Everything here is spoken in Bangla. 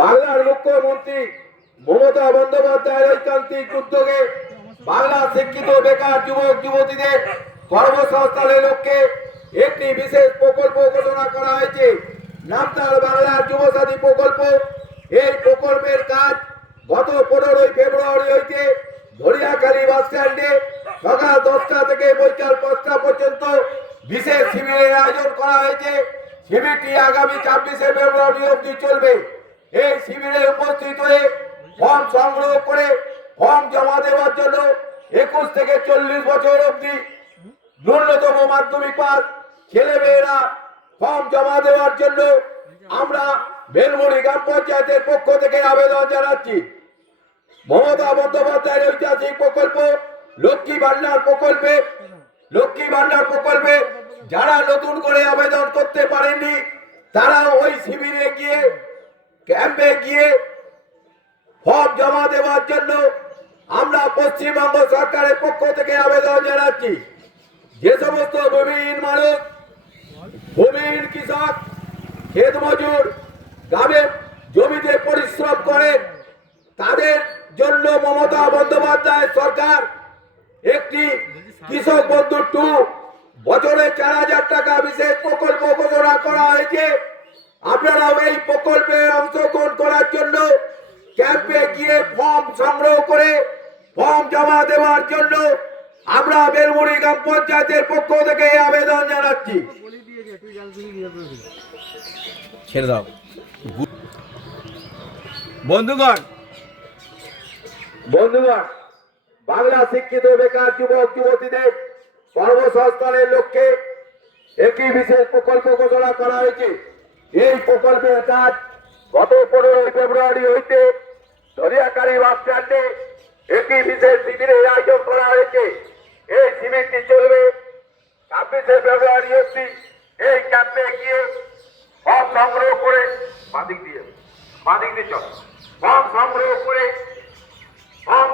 বাংলার মুখ্যমন্ত্রী মমতা বন্দ্যোপাধ্যায়ের ঐকান্তিক উদ্যোগে বাংলা শিক্ষিত বেকার যুবক যুবতীদের কর্মসংস্থানের লক্ষ্যে একটি বিশেষ প্রকল্প ঘোষণা করা হয়েছে। নাম তার বাংলার যুবসাথী প্রকল্প। এই প্রকল্পের কাজ গত 15 ফেব্রুয়ারি হইতে ধরিয়াখালী বাস স্ট্যান্ডে সকাল 10টা থেকে বৈকাল 5টা পর্যন্ত বিশেষ শিবিরের আয়োজন করা হয়েছে। শিবিরটি আগামী 26 ফেব্রুয়ারি অবধি চলবে। এই শিবিরে উপস্থিত হয়ে ফর্ম সংগ্রহ করে ফর্ম জমা দেওয়ার জন্য 21 থেকে 40 বছর অবধি ন্যূনতম মাধ্যমিক পাস ছেলেমেয়েরা ফর্ম জমা দেওয়ার জন্য আমরা বেলমুড়ি গ্রাম পঞ্চায়েতের পক্ষ থেকে আবেদন জানাচ্ছি। মমতা বন্দ্যোপাধ্যায়ের ঐতিহাসিক প্রকল্প লক্ষ্মী ভান্ডার প্রকল্পে যারা নতুন করে আবেদন করতে পারেননি তারা ওই শিবিরে গিয়ে ক্যাম্পে গিয়ে ফর্ম জমা দেওয়ার জন্য আমরা পশ্চিমবঙ্গ সরকারের পক্ষ থেকে আবেদন জানাচ্ছি। যে সমস্ত ভূমিহীন মানুষ, ভূমিহীন কৃষক, ক্ষেত মজুর গ্রামে জমিতে পরিশ্রম করে তাদের জন্য মমতা বন্দ্যোপাধ্যায় সরকার একটি কৃষক বন্ধু 2 বছরে 4000 টাকা বিশেষ প্রকল্প ঘোষণা করা হয়েছে। আপনারা এই প্রকল্পে অংশগ্রহণ করার জন্য ক্যাম্পে গিয়ে ফর্ম সংগ্রহ করে ফর্ম জমা দেওয়ার জন্য আমরা বেলমুড়ি গ্রাম পঞ্চায়েতের পক্ষ থেকে আবেদন জানাচ্ছি। ছেড়ে দাও বন্ধুগণ। বাংলা শিক্ষিত বেকার যুবক যুবতীদের কর্মসংস্থানের লক্ষ্যে একটি বিশেষ প্রকল্প ঘোষণা করা হয়েছে। এই প্রকল্পের কাজ গত 15 ফেব্রুয়ারি হইতে ধরিয়াখালী বাস স্ট্যান্ডে একটি বিশেষ শিবিরের আয়োজন করা হয়েছে। এই শিবিরটি চলবে 26 ফেব্রুয়ারি অবধি। এই ক্যাম্পে গিয়ে ফর্ম সংগ্রহ করে ফর্ম সংগ্রহ করে ফর্ম